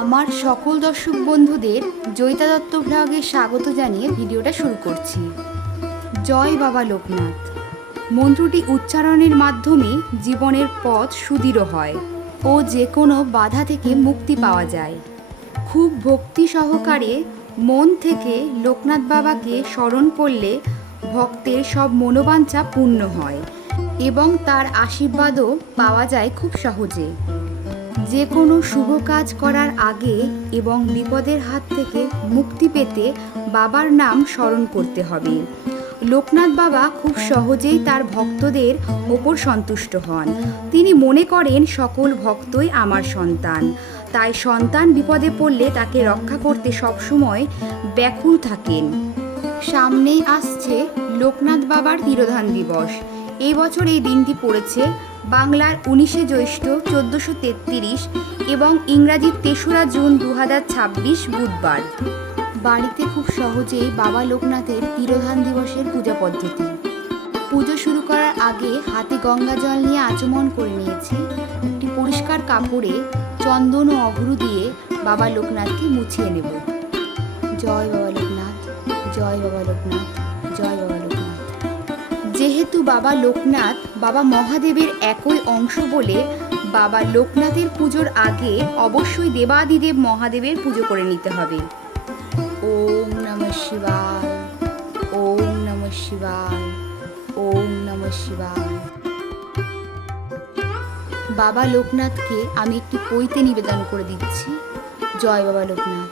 আমার সকল দর্শক বন্ধুদের জয়িতা দত্ত ব্লগে স্বাগত জানিয়ে ভিডিওটা শুরু করছি। জয় বাবা লোকনাথ মন্ত্রটি উচ্চারণের মাধ্যমে জীবনের পথ সুদৃঢ় হয় ও যে কোনো বাধা থেকে মুক্তি পাওয়া যায়। খুব ভক্তি সহকারে মন থেকে লোকনাথ বাবাকে স্মরণ করলে ভক্তের সব মনোবাঞ্ছা পূর্ণ হয় এবং তার আশীর্বাদও পাওয়া যায় খুব সহজে। যে কোনো শুভ কাজ করার আগে এবং বিপদের হাত থেকে মুক্তি পেতে বাবার নাম স্মরণ করতে হবে। লোকনাথ বাবা খুব সহজেই তার ভক্তদের ওপর সন্তুষ্ট হন। তিনি মনে করেন সকল ভক্তই আমার সন্তান, তাই সন্তান বিপদে পড়লে তাকে রক্ষা করতে সবসময় ব্যাকুল থাকেন। সামনেই আসছে লোকনাথ বাবার তিরোধান দিবস। এই বছর এই দিনটি পড়েছে বাংলার 19শে জ্যৈষ্ঠ 1433 এবং ইংরাজির 3রা জুন 2026 বুধবার। বাড়িতে খুব সহজেই বাবা লোকনাথের তিরোধান দিবসের পূজা পদ্ধতি। পুজো শুরু করার আগে হাতে গঙ্গা জল নিয়ে আচমন করে নিয়েছি। একটি পরিষ্কার কাপড়ে চন্দন ও অঘ্রু দিয়ে বাবা লোকনাথকে মুছিয়ে নেব। জয় বাবা লোকনাথ, জয় বাবা লোকনাথ, জয় বাবা লোকনাথ। যেহেতু বাবা লোকনাথ বাবা মহাদেবের একই অংশ বলে বাবা লোকনাথের পুজোর আগে অবশ্যই দেবাদিদেব মহাদেবের পুজো করে নিতে হবে। ওম নমঃ শিবায়, ওম নমঃ শিবায়, ওম নমঃ শিবায়। বাবা লোকনাথকে আমি একটি পৈতে নিবেদন করে দিচ্ছি। জয় বাবা লোকনাথ।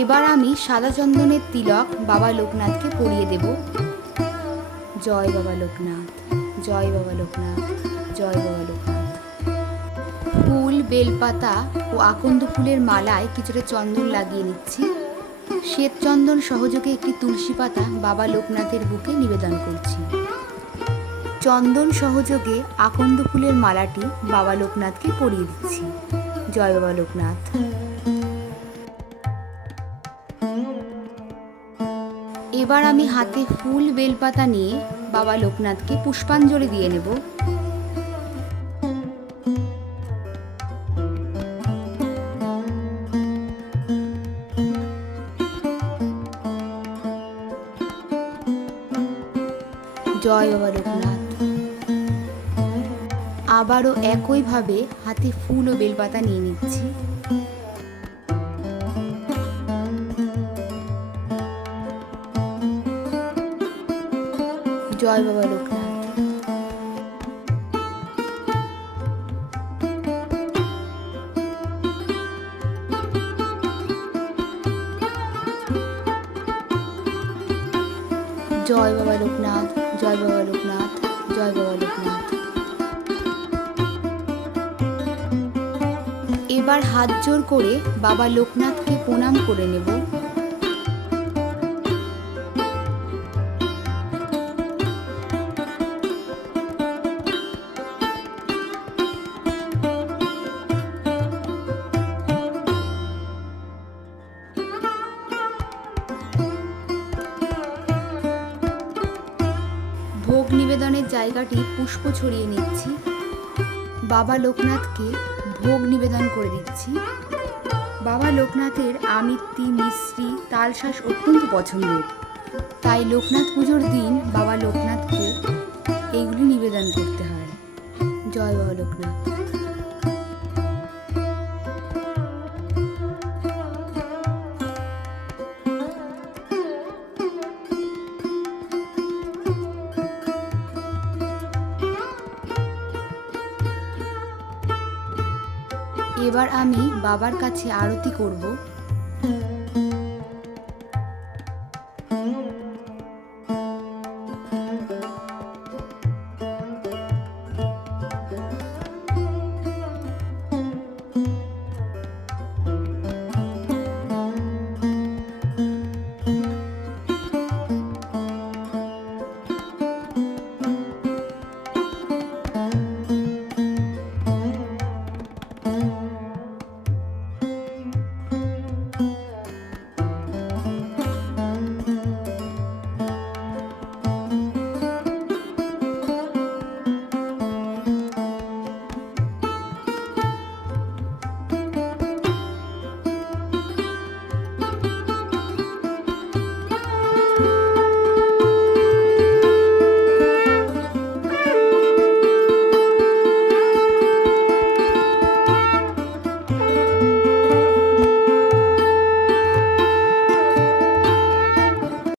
এবার আমি সাদা চন্দনের তিলক বাবা লোকনাথকে পরিয়ে দেব। জয় বাবা লোকনাথ, জয় বাবা লোকনাথ, জয় বাবা লোকনাথ। ফুল, বেলপাতা ও আকন্দ ফুলের মালায় কিছুটা চন্দন লাগিয়ে নিচ্ছি। শ্বেত চন্দন সহযোগে একটি তুলসী পাতা বাবা লোকনাথের বুকে নিবেদন করছি। চন্দন সহযোগে আকন্দ ফুলের মালাটি বাবা লোকনাথকে পরিয়ে দিচ্ছি। জয় বাবা লোকনাথ। এবার আমি হাতে ফুল, বেলপাতা নিয়ে বাবা লোকনাথকে পুষ্পাঞ্জলি দিয়ে নেব। জয় বাবা লোকনাথ। আবারও একইভাবে হাতে ফুল ও বেলপাতা নিয়ে নিচ্ছি। জয় বাবা লোকনাথ। জয় বাবা লোকনাথ, জয় বাবা লোকনাথ, জয় বাবা লোকনাথ। এবার হাত জোড় করে বাবা লোকনাথকে প্রণাম করে নেব। ভোগ নিবেদনের জায়গাটি পুষ্প ছড়িয়ে নিচ্ছি। বাবা লোকনাথকে ভোগ নিবেদন করে দিচ্ছি। বাবা লোকনাথের আমিত্তি, মিশ্রি, তালশাঁস অত্যন্ত পছন্দের, তাই লোকনাথ পুজোর দিন বাবা লোকনাথকে এইগুলি নিবেদন করতে হয়। জয় বাবা লোকনাথ। এবার আমি বাবার কাছে আরতি করব। ধন্যবাদ।